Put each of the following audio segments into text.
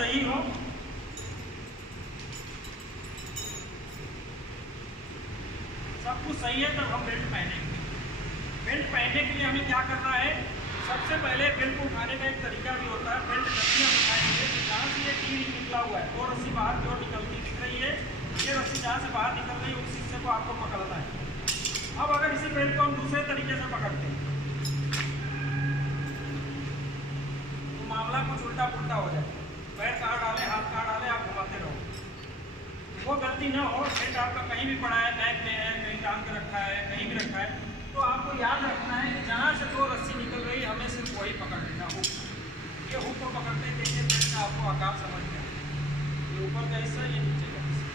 सही हो, सब कुछ सही है, तब हम बेल्ट पहनेंगे। बेल्ट पहनने के लिए हमें क्या करना है, सबसे पहले बेल्ट को उठाने का एक तरीका भी होता है। बेल्ट रस्सियाँ उठाएंगे, जहाँ से ये टी निकला हुआ है वो रस्सी बाहर जो निकलती दिख रही है, ये रस्सी जहाँ से बाहर निकल रही है उस हिस्से को आपको पकड़ना है। अब अगर इसी बेल्ट को हम दूसरे तरीके से पकड़ते हैं तो मामला कुछ उल्टा पुल्टा हो जाए। पैर कहाँ डाले, हाथ कहाँ डाले, आप घुमाते रहो, वो गलती ना हो। बेल्ट आपका कहीं भी पड़ा है, बैग में है, कहीं टांग के रखा है, कहीं भी रखा है, तो आपको याद रखना है कि जहाँ से वो रस्सी निकल रही है हमें सिर्फ वही पकड़ लेना। हुक, ये हुक को पकड़ते देखिए बेल्ट का आपको आकार समझ गया, ये ऊपर का हिस्सा, ये नीचे का हिस्सा।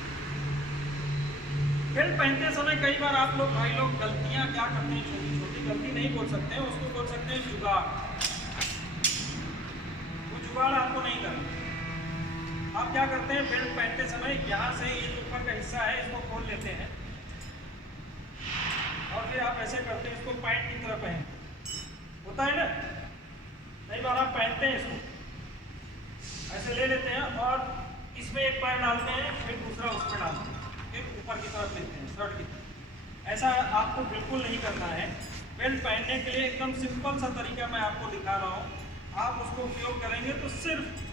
बेल्ट पहनते समय कई बार आप लोग भाई लोग गलतियाँ क्या करते हैं, छोटी छोटी गलती नहीं बोल सकते हैं, उसको बोल सकते हैं जुगाड़। वो जुगाड़ आपको नहीं करना। आप क्या करते हैं, बेल्ट पहनते समय यहाँ से ये जो ऊपर का हिस्सा है इसको खोल लेते हैं और फिर आप ऐसे करते हैं, इसको पैंट की तरह पहन होता है ना, कई बार आप पहनते हैं इसको ऐसे ले लेते हैं और इसमें एक पैर डालते हैं, फिर दूसरा उस पर डालते हैं, फिर ऊपर की तरफ लेते हैं शर्ट की तरफ। ऐसा आपको बिल्कुल नहीं करना है। बेल्ट पहनने के लिए एकदम सिंपल सा तरीका मैं आपको दिखा रहा हूँ, आप उसको उपयोग करेंगे तो सिर्फ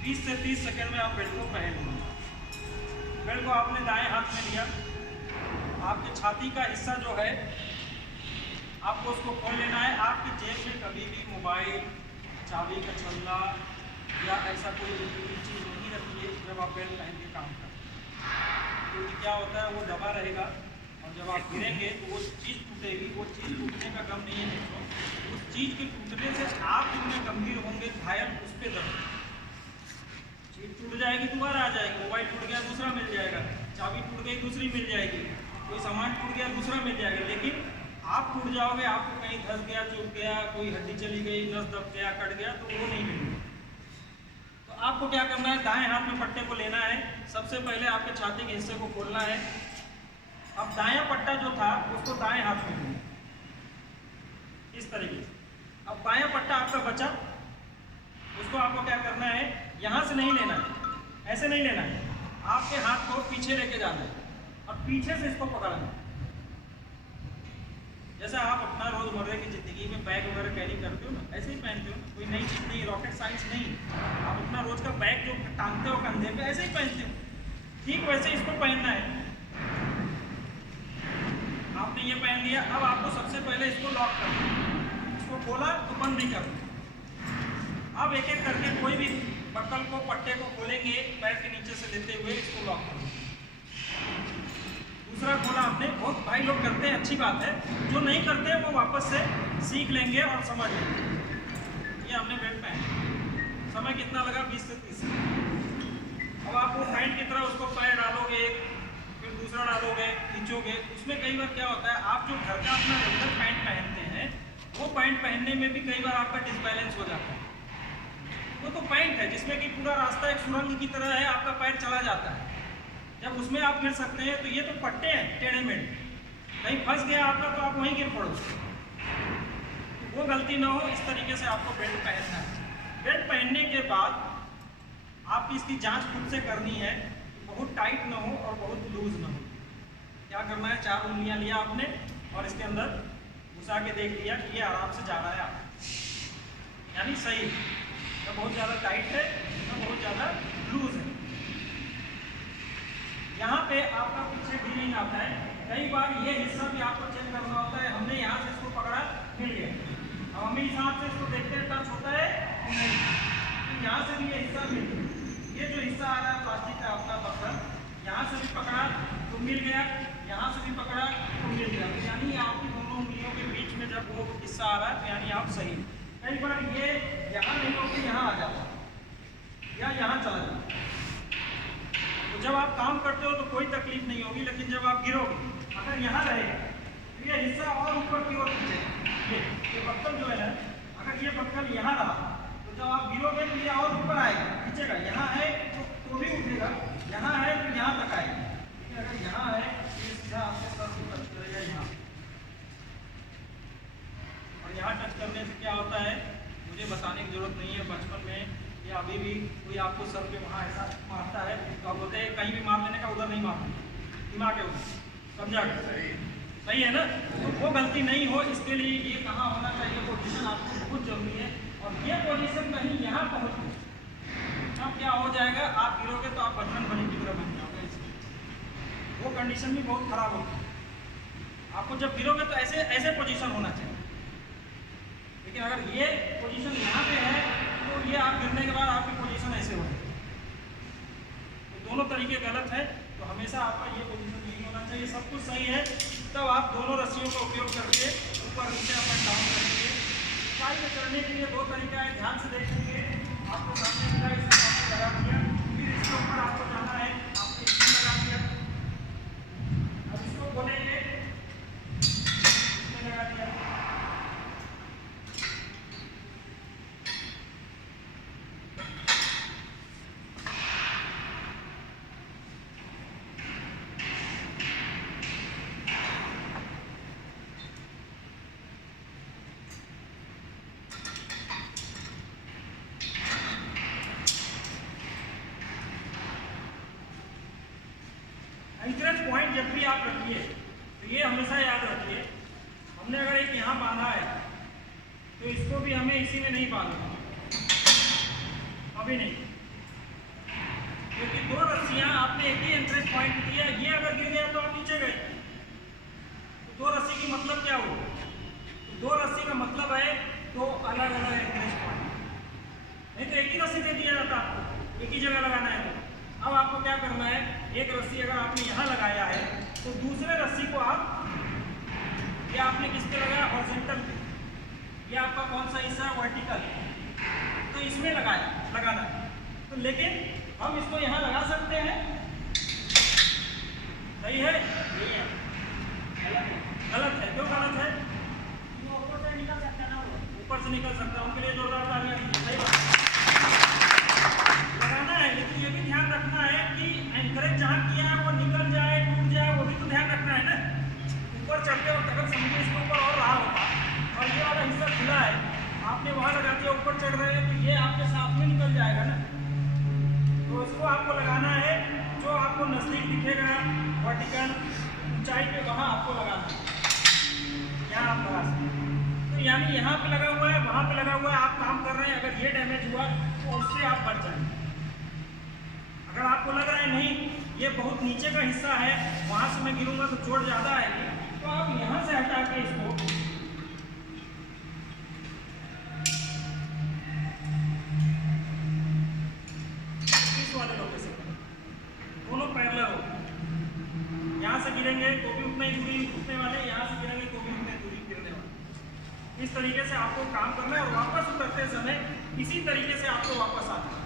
20 से 30 सेकेंड में आप बेल्ट को पहन लेंगे। बेल्ट को आपने दाएं हाथ में लिया, आपके छाती का हिस्सा जो है आपको उसको खोल लेना है। आपकी जेब में कभी भी मोबाइल, चाबी का छल्ला या ऐसा कोई चीज़ नहीं रखिए जब आप बेल्ट पहन के काम करें, क्योंकि क्या होता है वो दबा रहेगा और जब आप गिरेंगे तो वो चीज़ टूटेगी। वो चीज़ टूटने का गम नहीं है दोस्तों, उस चीज़ के टूटने से आप जितने गंभीर होंगे, घायल, उस पर दर्द। चीज टूट जाएगी दोबारा आ जाएगी, मोबाइल टूट गया दूसरा मिल जाएगा, चाबी टूट गई दूसरी मिल जाएगी, कोई सामान टूट गया दूसरा मिल जाएगा। लेकिन आप टूट जाओगे, आपको कहीं धंस गया, चुभ गया, कोई हड्डी चली गई, नस दब गया, कट गया, तो वो नहीं मिलेगा। तो आपको क्या करना है, दाएं हाथ में पट्टे को लेना है। सबसे पहले आपके छाती के हिस्से को खोलना है। अब दायां पट्टा जो था उसको दाएं हाथ में लेना इस तरीके से। अब बायां पट्टा आपका बचा, उसको आपको क्या करना है, यहाँ से नहीं लेना है, ऐसे नहीं लेना है, आपके हाथ को पीछे लेके जाना है और पीछे से इसको पकड़ना है। जैसे आप अपना रोजमर्रा की जिंदगी में बैग वगैरह कैरी करते हो ना, ऐसे ही पहनते हो ना, कोई नई चीज़ नहीं, रॉकेट साइंस नहीं। आप अपना रोज का बैग जो टांगते हो कंधे पे, ऐसे ही पहनते हो, ठीक वैसे इसको पहनना है। आपने ये पहन लिया, अब आपको सबसे पहले इसको लॉक करना है। इसको खोला तो बंद नहीं करना। अब एक एक करके कोई भी बक्कल को, पट्टे को खोलेंगे, पैर के नीचे से लेते हुए इसको लॉक करेंगे। दूसरा खोला आपने, बहुत भाई लोग करते हैं, अच्छी बात है। जो नहीं करते हैं वो वापस से सीख लेंगे और समझ लेंगे। ये हमने बेल्ट पहना, समय कितना लगा, 20 से 30 सेकंड। अब आप वो पैंट की तरह उसको पैर डालोगे, फिर दूसरा डालोगे, खींचोगे। उसमें कई बार क्या होता है, आप जो घर का अपना रेगुलर पैंट पहनते हैं, वो पैंट पहनने में भी कई बार आपका डिसबैलेंस हो जाता है। वो तो पैंट है जिसमें कि पूरा रास्ता एक सुरंग की तरह है, आपका पैर चला जाता है, जब उसमें आप गिर सकते हैं। तो ये तो पट्टे हैं टेढ़े मेढ़े, कहीं फंस गया आपका तो आप वहीं गिर पड़ो, वो गलती ना हो। इस तरीके से आपको बेल्ट पहनना है। बेल्ट पहनने के बाद आपकी इसकी जांच खुद से करनी है, बहुत टाइट ना हो और बहुत लूज ना हो। क्या करना है, 4 उंगलियां लिया आपने और इसके अंदर घुसा के देख लिया कि ये आराम से जा रहा है आप, यानी सही, ना बहुत ज़्यादा टाइट है ना बहुत ज़्यादा लूज है। यहाँ पे आपका पीछे फीलिंग आता है, कई बार ये हिस्सा भी आपको चेंज करना होता है। हमने यहाँ से इसको पकड़ा, मिल गया, अब हम इस हाथ से इसको देखते हैं टच होता है नहीं, तो यहाँ से भी ये हिस्सा मिल गया। ये जो हिस्सा आ रहा है प्लास्टिक का आपका पत्थर, यहाँ से भी पकड़ा तो मिल गया, यहाँ से भी पकड़ा तो मिल गया, तो यानी आपकी दोनों उंगलियों के बीच में जब वो हिस्सा आ रहा है तो यानी आप सही। कई बार ये यहाँ नहीं होकर यहाँ आ जाता या यहाँ चला जाता, तो जब आप काम करते हो तो कोई तकलीफ नहीं होगी, लेकिन जब आप गिरोगे, अगर यहाँ रहेगा तो ये हिस्सा और ऊपर की ओर खींचेगा। ये पत्थर जो है ना, अगर ये पत्थर यहाँ रहा तो जब आप गिरोगे तो ये और ऊपर आएगा, खींचेगा। यहाँ है तो भी उठेगा, यहाँ है तो यहाँ तक आएगा, लेकिन अगर यहाँ है तो ये सीधा आपके सर को टच करेगा यहाँ। और यहाँ टच करने से क्या होता है, मुझे बताने की जरूरत नहीं है, बचपन में ये अभी भी कोई आपको सर पे वहाँ ऐसा मारता है तो आप बोलते हैं कहीं भी मार लेने का, उधर नहीं मारना, दिमाग है उधर, समझा कर सही है ना। तो वो गलती नहीं हो इसके लिए ये कहाँ होना चाहिए, पोजीशन आपको बहुत जरूरी है। और ये पोजीशन कहीं यहाँ पहुँच गई, अब क्या हो जाएगा, आप गिरोगे तो आप बजरंग बली की तरह बन जाओगे, वो कंडीशन भी बहुत खराब होगी। आपको जब गिरोगे तो ऐसे ऐसे पोजीशन होना चाहिए, लेकिन अगर ये पोजीशन यहाँ पे है तो ये आप गिरने के बाद आपकी पोजीशन ऐसे हो, तो दोनों तरीके गलत है। तो हमेशा आपका ये पोजीशन नहीं होना चाहिए। सब कुछ सही है तब आप दोनों रस्सियों का उपयोग करके ऊपर नीचे अप एंड डाउन करेंगे। ऊंचाई में चढ़ने के लिए दो तरीका है, ध्यान से देखेंगे, आपको सामने मिला इसको आपने लगा दिया, फिर इसके ऊपर आपको जाना है, आपने इसमें लगा दिया, अब इसको खोलेंगे, इसमें लगा दिया, एंकरेज पॉइंट जब भी आप रखिए तो ये हमेशा याद रखिए, हमने अगर एक यहाँ बांधा है तो इसको भी हमें इसी में नहीं बांधना, अभी नहीं, क्योंकि दो रस्सियाँ आपने एक ही एंकरेज पॉइंट दिया, ये अगर गिर गया तो आप नीचे गए, तो दो रस्सी की मतलब क्या हो, तो दो रस्सी का मतलब है दो अलग अलग एंकरेज पॉइंट, नहीं तो एक ही रस्सी दे दिया जाता आपको, एक ही जगह लगाना है। तो अब आपको क्या करना है, एक रस्सी अगर आपने यहाँ लगाया है तो दूसरे रस्सी को आप, ये आपने किस पे लगाया, हॉरिजॉन्टल पे, ये आपका कौन सा हिस्सा है, वर्टिकल, तो इसमें लगाना है। तो लेकिन हम इसको यहाँ लगा सकते हैं, सही है, नहीं है, गलत है, क्यों गलत है, ऊपर से निकल सकता है ना, ऊपर से निकल सकता है, उनके लिए जोरदार तालियां दीजिए, सही बात लगाना है। लेकिन ये भी ध्यान रखना है कि एंकरेज जहाँ किया है वो निकल जाए, टूट जाए, वो भी तो ध्यान रखना है ना। ऊपर चढ़ते वक्त अगर समझिए इसके ऊपर और रहा होगा और ये वाला हिस्सा खुला है, आपने वहाँ लगा दिया, ऊपर चढ़ रहे हैं तो ये आपके साथ में निकल जाएगा ना। तो इसको आपको लगाना है जो आपको नजदीक दिखेगा, वर्टिकल ऊंचाई पे, वहाँ आपको लगाना है, यहाँ आप लगा सकते हैं। तो यानी यहाँ पे लगा हुआ है, वहाँ पे लगा हुआ है, आप काम कर रहे हैं, अगर ये डैमेज हुआ तो उससे आप बच जाएंगे। अगर आपको लग रहा है नहीं ये बहुत नीचे का हिस्सा है, वहां से मैं गिरूंगा तो चोट ज्यादा आएगी, तो आप यहां से हटा के इसको इस वाले लोकेशन, दोनों पैरेलल हो, यहां से गिरेंगे तो भी उतना ही दूरी उठने वाले, यहां से गिरेंगे तो भी उतनी दूरी गिरने वाले। इस तरीके से आपको काम करना है और वापस उतरते समय इसी तरीके से आपको वापस आना है।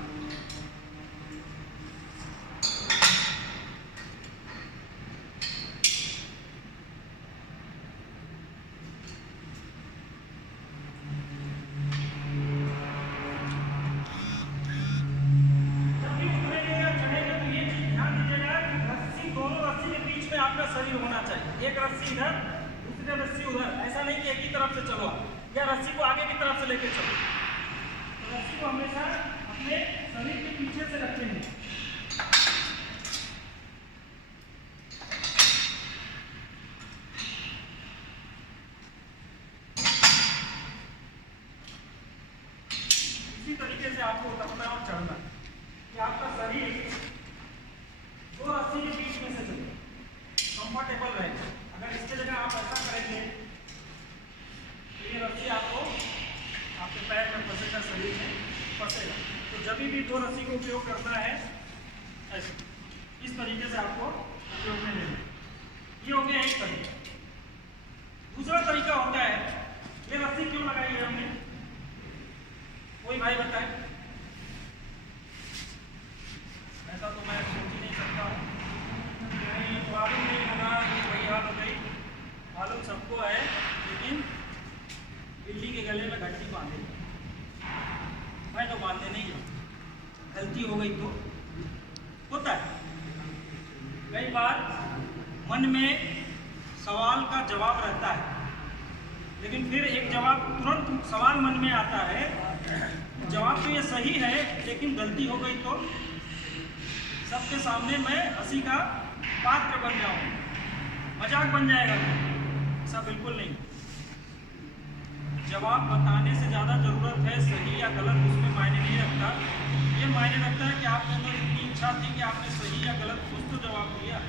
आपका शरीर होना चाहिए, एक रस्सी इधर दूसरी रस्सी उधर, ऐसा नहीं कि एक ही तरफ से चलो आप, या रस्सी को आगे की तरफ से लेके चलो, तो रस्सी को हमेशा अपने शरीर के पीछे से रखेंगे। इसी तरीके से आपको उतरना और चढ़ना, कि आपका शरीर दो रस्सी के बीच में से चले, कंफर्टेबल रहे। अगर इसके जगह आप ऐसा करेंगे तो ये रस्सी आपको आपके पैर में फंसेगा, शरीर में फंसेगा। तो जब भी दो रस्सी को उपयोग करना है ऐसे इस तरीके से आपको उपयोग में लेना, ये हो गया एक तरीका। दूसरा तरीका होता है, ये रस्सी क्यों लगाई है हमने, कोई भाई बताए, ऐसा तो मैं सोच ही नहीं सकता हूँ, मालूम नहीं होगा, ये वही हाल हो गई, मालूम सबको है, लेकिन बिल्ली के गले में घंटी बांधे, मैं तो बांधने नहीं जाऊँ, गलती हो गई तो होता है। कई बार मन में सवाल का जवाब रहता है, लेकिन फिर एक जवाब तुरंत सवाल मन में आता है, जवाब तो ये सही सही है लेकिन गलती हो गई तो सबके सामने मैं हंसी का पात्र बन जाऊँ, मजाक बन जाएगा। ऐसा बिल्कुल नहीं। जवाब बताने से ज़्यादा ज़रूरत है सही या गलत, उसमें मायने नहीं रखता। ये मायने रखता है कि आपके अंदर इतनी इच्छा थी कि आपने सही या गलत कुछ तो जवाब दिया।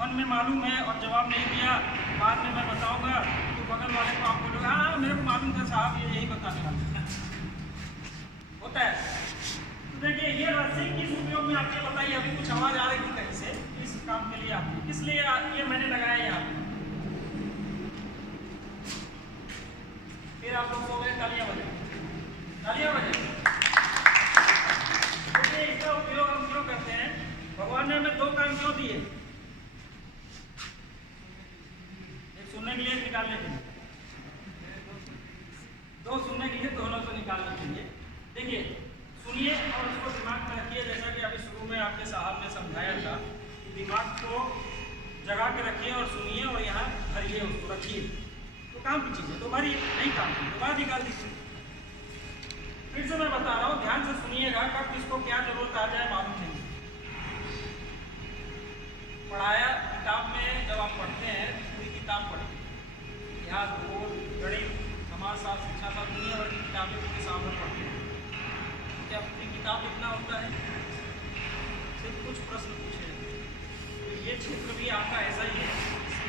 मन में मालूम है और जवाब नहीं दिया, बाद में मैं बताऊंगा तो बगल वाले को आप बोलोगे हाँ मेरे को मालूम था साहब, ये यही बताने वाला होता है। तो देखिए ये रस्सी किस उपयोग में आपने बताइए। अभी कुछ आवाज़ आ रही थी कहीं से, इस काम के लिए आपने किस लिए ये मैंने लगाया यहाँ पे। फिर आप लोग सो गए, तालियां बजे, तालियां बजे। देखिए इसका उपयोग हम क्यों करते हैं, भगवान ने हमें दो काम क्यों दिए, एक सुनने के लिए, एक निकालने के लिए। दो सुनने के लिए, दोनों को निकालने के लिए। देखिए सुनिए और उसको दिमाग में रखिए, जैसा कि अभी शुरू में आपके साहब ने समझाया था कि दिमाग को जगा के रखिए और सुनिए और यहाँ भरिए, उसको रखिए। तो काम की चीज़ है तो भरिए, नहीं काम की तो बाहर निकाल दीजिए। फिर से मैं बता रहा हूँ, ध्यान से सुनिएगा, कब किसको क्या जरूरत आ जाए मालूम नहीं। पढ़ाया किताब में जब आप पढ़ते हैं पूरी किताब पढ़िए, इतिहास, भूगोल, गणित, समाजशास्त्र, शिक्षा शास्त्र, दुनिया भर की किताबें के सामने पढ़ते हैं। क्या पूरी किताब इतना होता है, सिर्फ कुछ प्रश्न पूछे। तो ये क्षेत्र भी आपका ऐसा ही है,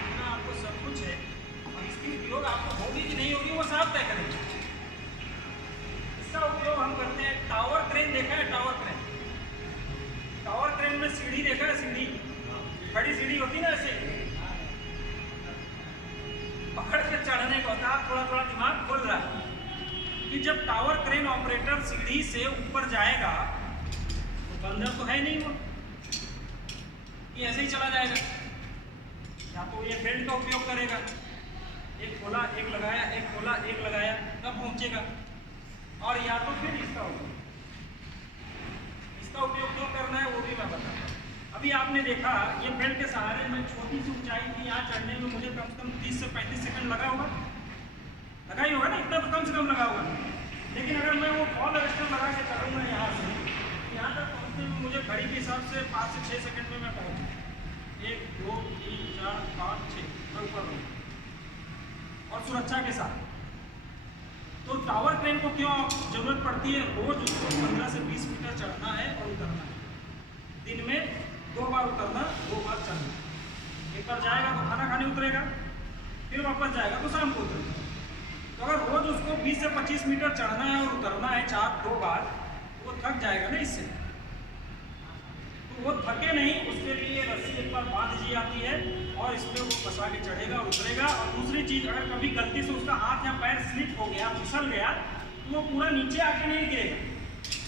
इतना आपको सब कुछ है और इसकी उपयोग आपको होगी कि नहीं होगी वो साफ तय करेंगे। इसका उपयोग हम करते हैं, टावर क्रेन देखा है, टावर क्रेन, टावर क्रेन में सीढ़ी देखा है, सीढ़ी बड़ी सीढ़ी होती ना, ऐसे पकड़ के चढ़ने को होता है। थोड़ा थोड़ा दिमाग खुल रहा है कि जब टावर क्रेन ऑपरेटर सीढ़ी से ऊपर जाएगा तो बंदर तो है नहीं वो कि ऐसे ही चला जाएगा, या तो ये बेल्ट का उपयोग करेगा, एक खोला एक लगाया, एक खोला एक लगाया, तब पहुंचेगा। और या तो फिर इसका उपयोग क्यों करना है वो भी मैं बताता हूँ। अभी आपने देखा ये बेल्ट के सहारे में छोटी सी ऊंचाई थी, यहाँ चढ़ने में मुझे कम से कम 30 से 35 सेकंड लगा होगा, लगा ही होगा ना, इतना तो कम से कम लगा होगा। लेकिन अगर मैं वो फॉल अरेस्टर लगा के चढ़ूँगा यहाँ से, यहाँ तक पहुँचने में मुझे घड़ी के हिसाब से 5 से 6 सेकंड में मैं पहुँचूँ। 1 2 3 4 5 6 मैं ऊपर रहूँ और सुरक्षा के साथ। तो टावर क्रेन को क्यों जरूरत पड़ती है, रोज उसको 15 से 20 मीटर चढ़ना है और उतरना है। दिन में 2 बार उतरना, 2 बार चढ़ना। एक बार जाएगा तो खाना खाने उतरेगा, फिर वापस जाएगा तो शाम को उतरेगा। तो अगर रोज उसको 20 से 25 मीटर चढ़ना है और उतरना है 2 बार, तो वो थक जाएगा ना इससे। तो वो थके नहीं, उसके लिए रस्सी एक बार बांध दी जाती है और इसमें वो फंसा के चढ़ेगा और उतरेगा। और दूसरी चीज़, अगर कभी गलती से उसका हाथ या पैर स्लिप हो गया, फिसल गया, तो वो पूरा नीचे आके नहीं गिरेगा।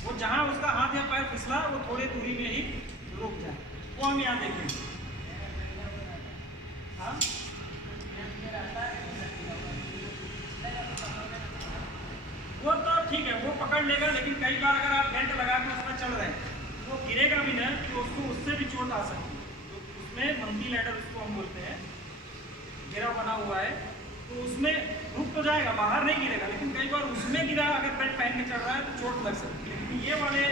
वो जहाँ उसका हाथ या पैर फिसला वो थोड़ी दूरी में ही रुक जाए। वो हम यहाँ देखेंगे। हाँ वो तो ठीक है, वो पकड़ लेगा, लेकिन कई बार अगर आप बेल्ट लगा के उसमें चल रहे हैं वो गिरेगा भी ना, कि उसको उससे भी चोट आ सकती है। तो उसमें मंकी लैडर उसको हम बोलते हैं, घेरा बना हुआ है, तो उसमें रुक तो जाएगा, बाहर नहीं गिरेगा, लेकिन कई बार उसमें गिरा, अगर बेल्ट पहन के चल रहा है तो चोट लग सकती है। लेकिन ये वाले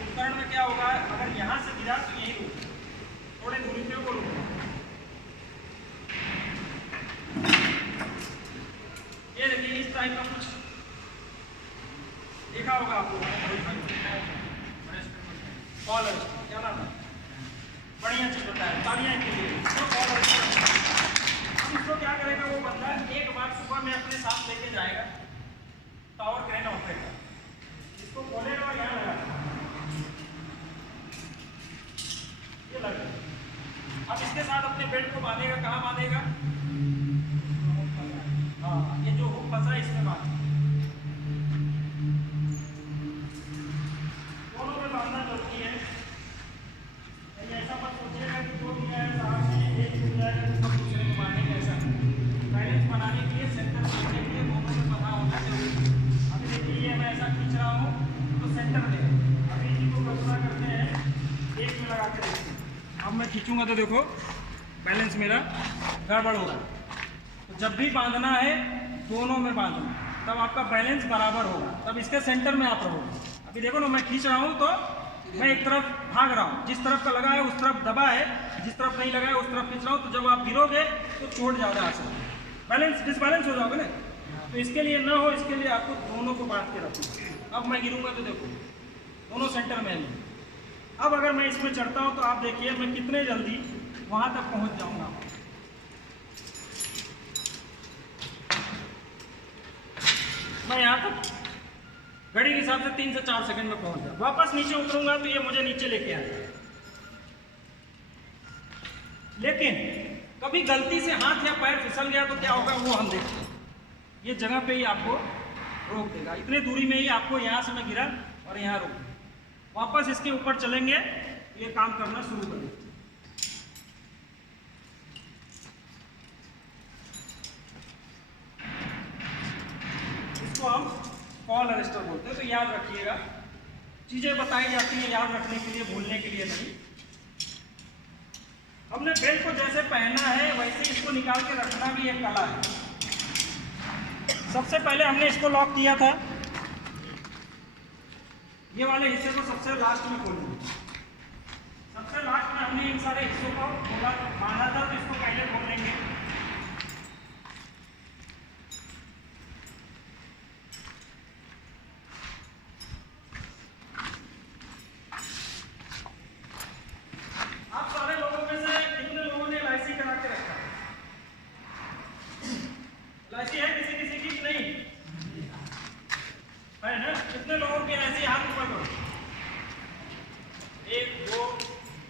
उपकरण में क्या होगा, अगर यहाँ से गिरा तो यही रुक, थोड़ी दूरी पे वो रुक। ये देखिए इस टाइप का कुछ देखा होगा आपको, कॉलर क्या नाम है, बढ़िया चीज होता है, तालियां के लिए। तो कॉलर अब इसको क्या करेगा वो बंदा, एक बार सुबह में अपने साथ लेके जाएगा टावर क्रेन ऑपरेटर, इसको खोलेगा और यहाँ लगाएगा, ये लगेगा। अब इसके साथ अपने बेल्ट को बांधेगा, कहाँ बांधेगा, हाँ ये जो हुक फंसा है इसमें बांधेगा। दोनों में बांधना जरूरी है। ऐसा मत सोचिएगा कि जो भी है साहब ने एक टूट जाएगा तो सब दूसरे को बांधेंगे, ऐसा बैलेंस बनाने के लिए, सेंटर बनाने के लिए दोनों में बना होना जरूरी। अभी देखिए ये मैं ऐसा खींच रहा हूँ तो सेंटर में, अभी इसी को कल्पना करते हैं एक में लगा के देखिए, अब मैं खींचूंगा तो देखो बैलेंस मेरा गड़बड़ होगा। तो जब भी बांधना है दोनों में बांधना, तब आपका बैलेंस बराबर होगा, तब इसके सेंटर में आप रहोगे। अभी देखो ना, मैं खींच रहा हूँ तो मैं एक तरफ भाग रहा हूँ, जिस तरफ का लगा है उस तरफ दबा है, जिस तरफ नहीं लगा है उस तरफ खींच रहा हूँ, तो जब आप गिरोगे तो चोट ज़्यादा आ सकती है, बैलेंस डिसबैलेंस हो जाओगे ना। तो इसके लिए ना हो, इसके लिए आपको दोनों को बांध के रखना। अब मैं गिरूंगा तो देखो दोनों सेंटर में है। अब अगर मैं इसमें चढ़ता हूँ तो आप देखिए मैं कितने जल्दी वहाँ तक पहुँच जाऊँगा। मैं यहाँ तक घड़ी के हिसाब से 3 से 4 सेकंड में पहुँच जाऊँ। वापस नीचे उतरूंगा तो ये मुझे नीचे लेके आएगा। लेकिन कभी गलती से हाथ या पैर फिसल गया तो क्या होगा वो हम देखते हैं। ये जगह पे ही आपको रोक देगा, इतने दूरी में ही आपको, यहाँ से मैं गिरा और यहाँ रोक देगा। वापस इसके ऊपर चलेंगे, ये काम करना शुरू करेंगे। इसको हम फॉल अरेस्टर बोलते हैं। तो याद रखिएगा, चीजें बताई जाती हैं याद रखने के लिए, भूलने के लिए नहीं। हमने बेल्ट को जैसे पहनना है वैसे इसको निकाल के रखना भी एक कला है। सबसे पहले हमने इसको लॉक किया था, ये वाले हिस्से को सबसे लास्ट में खोलेंगे। सबसे लास्ट में हमने इन सारे हिस्सों को खोला बांधा था, तो इसको पहले खोल लेंगे। आप सारे लोगों में से कितने लोगों ने LIC करा के रखा? LIC है किसी किसी की? नहीं है ना? कितने लोगों की LIC? हाथ ऊपर करो। 1 2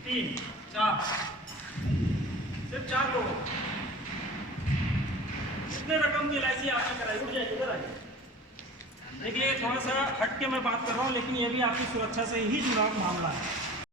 3 4, सिर्फ 4 लोगों। कितने रकम की LIC आपने कराई? उठ जाइए, इधर आइए। देखिए थोड़ा सा हट के मैं बात कर रहा हूँ, लेकिन ये भी आपकी सुरक्षा से ही जुड़ा मामला है।